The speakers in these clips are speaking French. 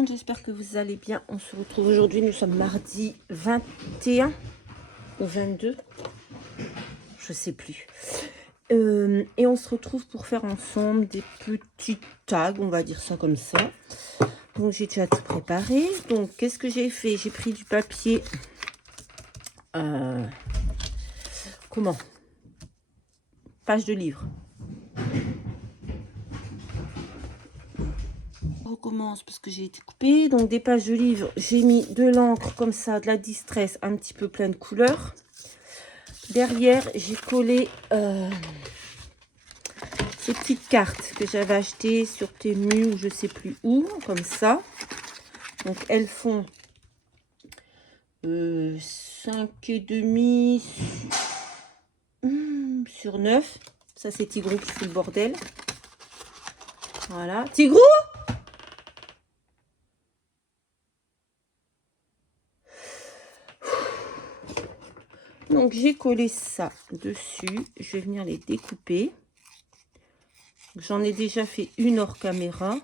monde, j'espère que vous allez bien. On se retrouve aujourd'hui, nous sommes mardi 21 ou 22, je sais plus. Et on se retrouve pour faire ensemble des petits tags, on va dire ça comme ça. Donc j'ai déjà tout préparé. Donc qu'est-ce que j'ai fait? J'ai pris du papier. Comment? Page de livre. On recommence parce que j'ai été coupée. Donc des pages de livre, j'ai mis de l'encre comme ça, de la distress, un petit peu plein de couleurs. Derrière, j'ai collé ces petites cartes que j'avais achetées sur Temu ou je sais plus où, comme ça. Donc elles font 5,5 sur 9. Ça c'est Tigrou qui fout le bordel. Voilà. Tigrou! Donc j'ai collé ça dessus. Je vais venir les découper. J'en ai déjà fait une hors caméra.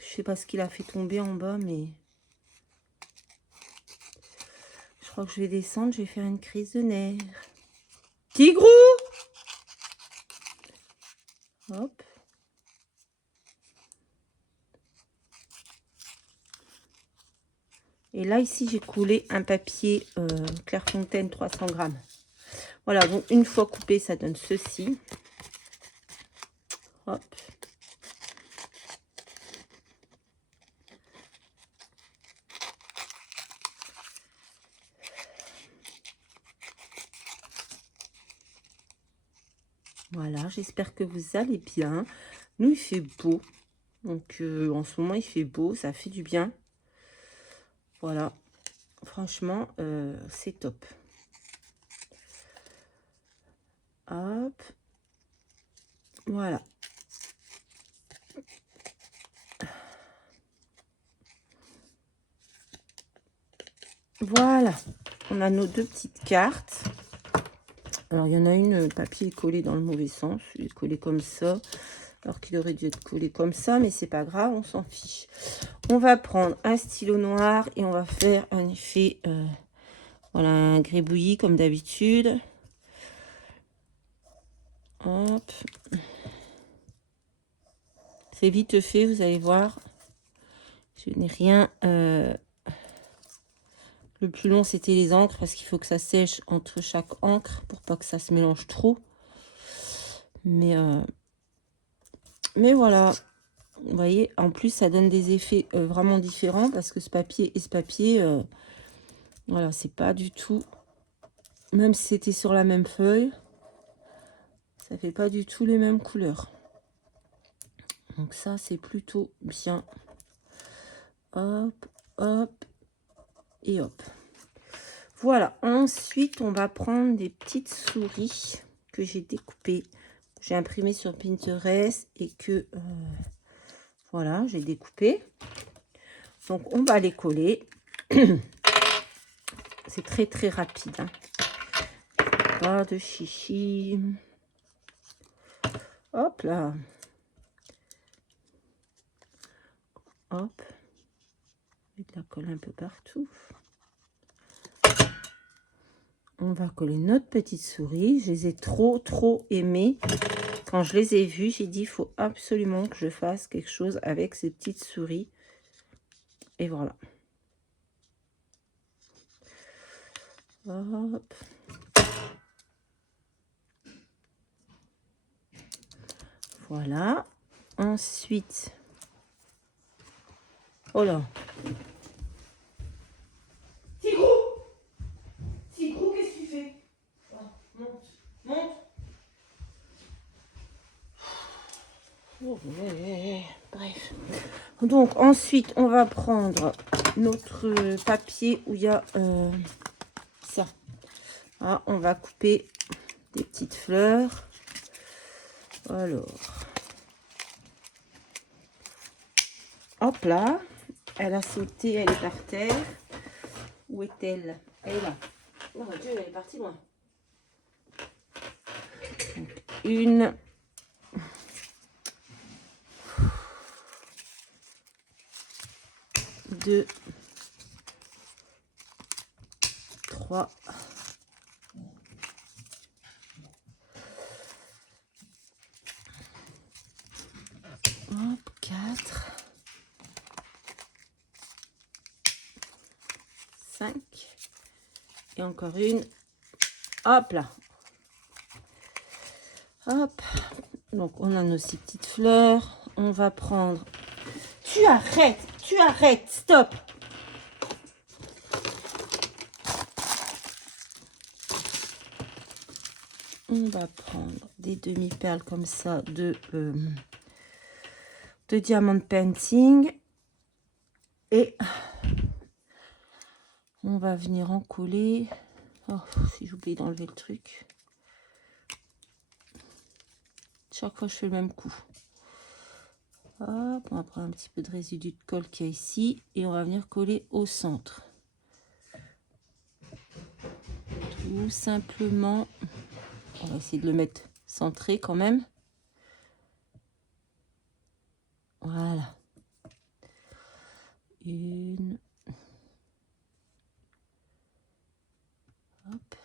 Je sais pas ce qu'il a fait tomber en bas, mais je crois que je vais descendre. Je vais faire une crise de nerfs. Tigrou! Hop. Et là, ici, j'ai coulé un papier Clairefontaine 300 grammes. Voilà, donc une fois coupé, ça donne ceci. Hop. Voilà, j'espère que vous allez bien. Nous, il fait beau. Donc, en ce moment, il fait beau. Ça fait du bien. Voilà. Franchement, c'est top. Hop. Voilà. Voilà. On a nos deux petites cartes. Alors, il y en a une, le papier est collé dans le mauvais sens. Il est collé comme ça. Alors qu'il aurait dû être collé comme ça, mais c'est pas grave, on s'en fiche. On va prendre un stylo noir et on va faire un effet, voilà, un gribouillis comme d'habitude. Hop. C'est vite fait, vous allez voir. Je n'ai rien... Le plus long, c'était les encres, parce qu'il faut que ça sèche entre chaque encre, pour pas que ça se mélange trop. Mais voilà, vous voyez, en plus, ça donne des effets vraiment différents, parce que ce papier et ce papier, voilà, c'est pas du tout... Même si c'était sur la même feuille, ça fait pas du tout les mêmes couleurs. Donc ça, c'est plutôt bien. Hop, hop, et hop. Voilà, ensuite, on va prendre des petites souris que j'ai découpées. J'ai imprimé sur Pinterest et que, voilà, j'ai découpé. Donc, on va les coller. C'est très, très rapide. Hein. Pas de chichi. Hop là. Hop. Je vais la coller un peu partout. On va coller notre petite souris. Je les ai trop aimées. Quand je les ai vues, j'ai dit, il faut absolument que je fasse quelque chose avec ces petites souris. Et voilà. Hop. Voilà. Ensuite. Oh là. Tigrou! Tigrou, qu'est-ce que tu fais? Oh, monte. Monte. Oh, bref. Donc, ensuite, on va prendre notre papier où il y a ça. Ah, on va couper des petites fleurs. Alors. Hop là. Elle a sauté, elle est par terre. Où est-elle? Elle est là. Oh mon Dieu, elle est partie loin. Donc, une. 2, 3, 4, 5 et encore une. Hop là. Hop. Donc on a nos 6 petites fleurs. On va prendre... Tu arrêtes, stop. On va prendre des demi-perles comme ça de diamond painting. Et on va venir en coller. Oh, si j'oublie d'enlever le truc. Chaque fois, je fais le même coup. Hop, on va prendre un petit peu de résidu de colle qu'il y a ici. Et on va venir coller au centre. Tout simplement. On va essayer de le mettre centré quand même. Voilà. Une. Hop.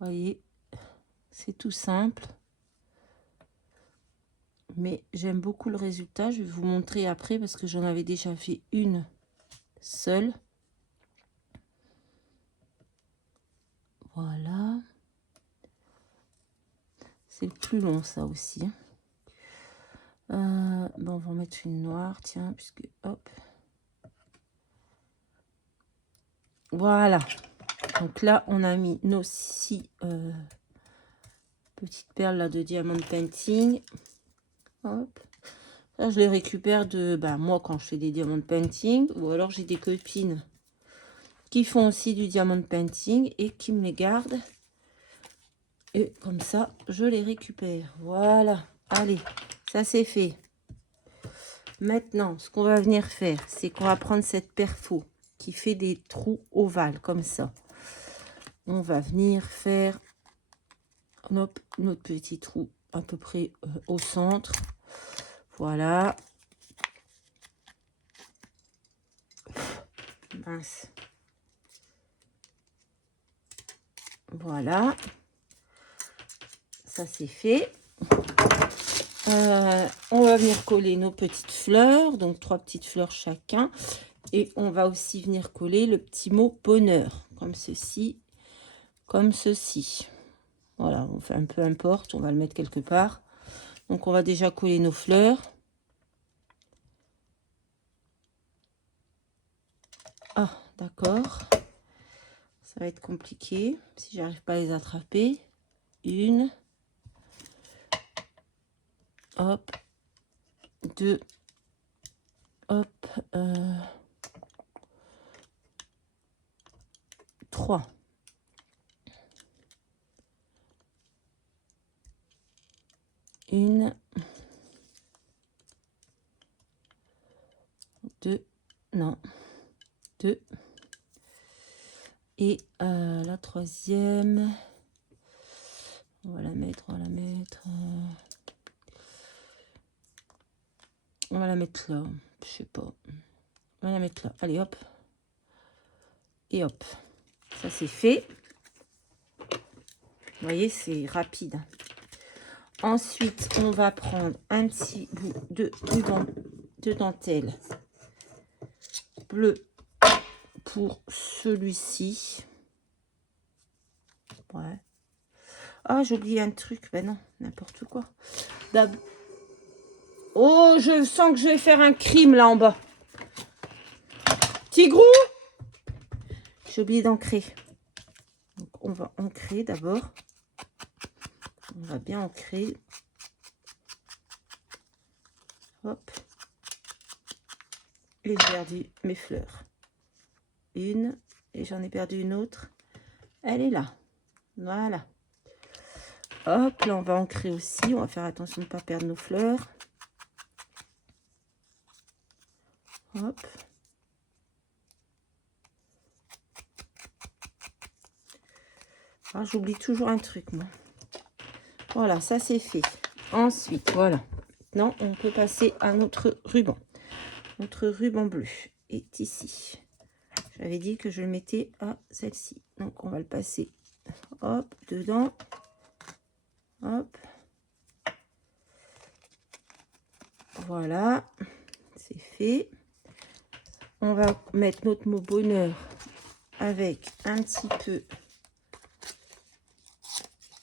Voyez, c'est tout simple. Mais j'aime beaucoup le résultat. Je vais vous montrer après parce que j'en avais déjà fait une seule. Voilà. C'est le plus long, ça aussi. Bon, on va en mettre une noire, tiens, puisque... Hop. Voilà. Donc là, on a mis nos 6 petites perles là, de diamond painting. Hop. Là, je les récupère de... moi, quand je fais des diamond painting, ou alors j'ai des copines qui font aussi du diamond painting et qui me les gardent. Et comme ça, je les récupère. Voilà. Allez, ça c'est fait. Maintenant, ce qu'on va venir faire, c'est qu'on va prendre cette perfo qui fait des trous ovales comme ça. On va venir faire hop, notre petit trou à peu près au centre. Voilà. Mince. Voilà. Ça c'est fait. On va venir coller nos petites fleurs, donc 3 petites fleurs chacun. Et on va aussi venir coller le petit mot bonheur, comme ceci, comme ceci. Voilà, on fait un peu importe, on va le mettre quelque part. Donc on va déjà coller nos fleurs. Ah, d'accord. Ça va être compliqué si j'arrive pas à les attraper. Une. Hop. 2. Hop. 3. Une. 2. Non. 2. Et la troisième. On va la mettre, on va la mettre. On va la mettre là. Je sais pas. On va la mettre là. Allez, hop. Et hop. Ça, c'est fait. Vous voyez, c'est rapide. Ensuite, on va prendre un petit bout de dentelle bleu pour celui-ci. Ouais. Ah, j'ai oublié un truc. Ben non, n'importe quoi. Oh, je sens que je vais faire un crime là en bas. Tigrou! J'ai oublié d'ancrer. Donc, on va ancrer d'abord. On va bien ancrer. Hop. Et j'ai perdu mes fleurs. Une. Et j'en ai perdu une autre. Elle est là. Voilà. Hop, là on va ancrer aussi. On va faire attention de ne pas perdre nos fleurs. Hop. Ah, j'oublie toujours un truc, moi. Voilà, ça c'est fait. Ensuite, voilà. Maintenant, on peut passer à notre ruban. Notre ruban bleu est ici. J'avais dit que je le mettais à celle-ci. Donc, on va le passer, hop, dedans. Hop. Voilà, c'est fait. On va mettre notre mot bonheur avec un petit peu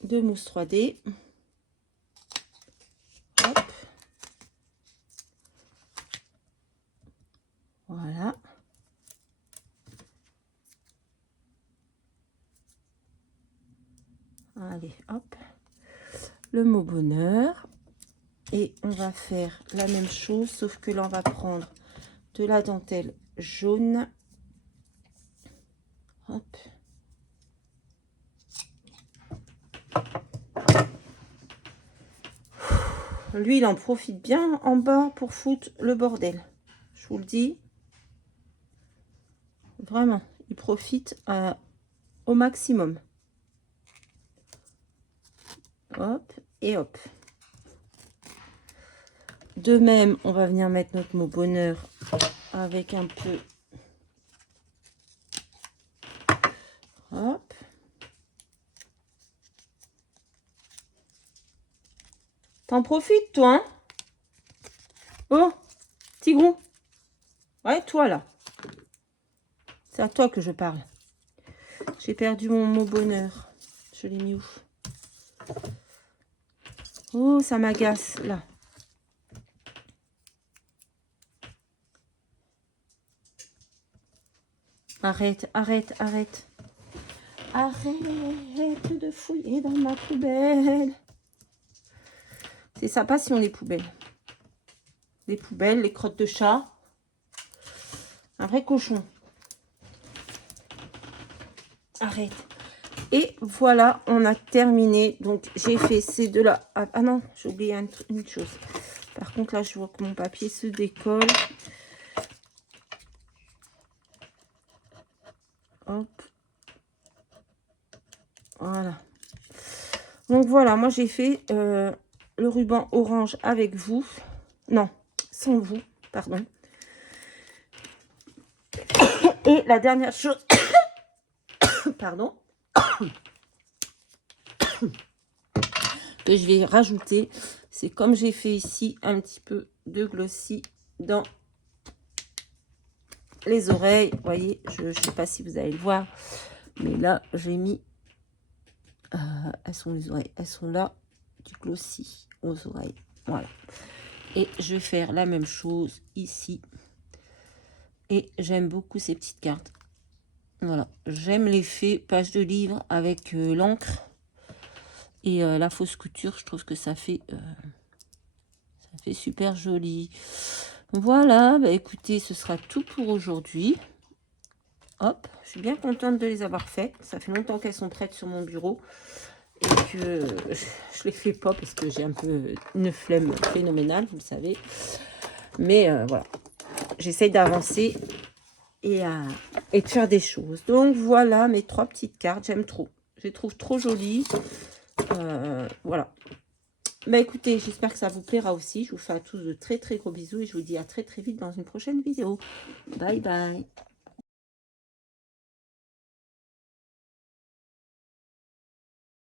de mousse 3D. Hop. Voilà. Allez, hop. Le mot bonheur. Et on va faire la même chose, sauf que là, on va prendre de la dentelle jaune. Hop. Lui, il en profite bien en bas pour foutre le bordel. Je vous le dis. Vraiment, il profite au maximum. Hop et hop. De même, on va venir mettre notre mot bonheur avec un peu. Hop. T'en profites, toi, hein? Oh, Tigrou. Ouais, toi, là. C'est à toi que je parle. J'ai perdu mon mot bonheur. Je l'ai mis où? Oh, ça m'agace, là. Arrête, arrête, arrête. Arrête de fouiller dans ma poubelle. C'est sa passion, les poubelles. Les poubelles, les crottes de chat. Un vrai cochon. Arrête. Et voilà, on a terminé. Donc, j'ai fait ces deux-là. Ah non, j'ai oublié une chose. Par contre, là, je vois que mon papier se décolle. Hop. Voilà. Donc, voilà, moi, j'ai fait le ruban orange avec vous. Non, sans vous, pardon. Et la dernière chose... pardon. que je vais rajouter, c'est comme j'ai fait ici un petit peu de glossy dans les oreilles. Vous voyez, je ne sais pas si vous allez le voir, mais là j'ai mis elles sont les oreilles, elles sont là, du glossy aux oreilles. Voilà, et je vais faire la même chose ici. Et j'aime beaucoup ces petites cartes. Voilà, j'aime l'effet page de livre avec l'encre et la fausse couture. Je trouve que ça fait super joli. Voilà, bah écoutez, ce sera tout pour aujourd'hui. Hop, je suis bien contente de les avoir faites. Ça fait longtemps qu'elles sont prêtes sur mon bureau et que je les fais pas parce que j'ai un peu une flemme phénoménale, vous le savez. Mais voilà, j'essaye d'avancer et de faire des choses. Donc voilà mes 3 petites cartes, j'aime trop. Je les trouve trop jolies. Voilà. Bah écoutez, j'espère que ça vous plaira aussi. Je vous fais à tous de très très gros bisous et je vous dis à très très vite dans une prochaine vidéo. Bye bye.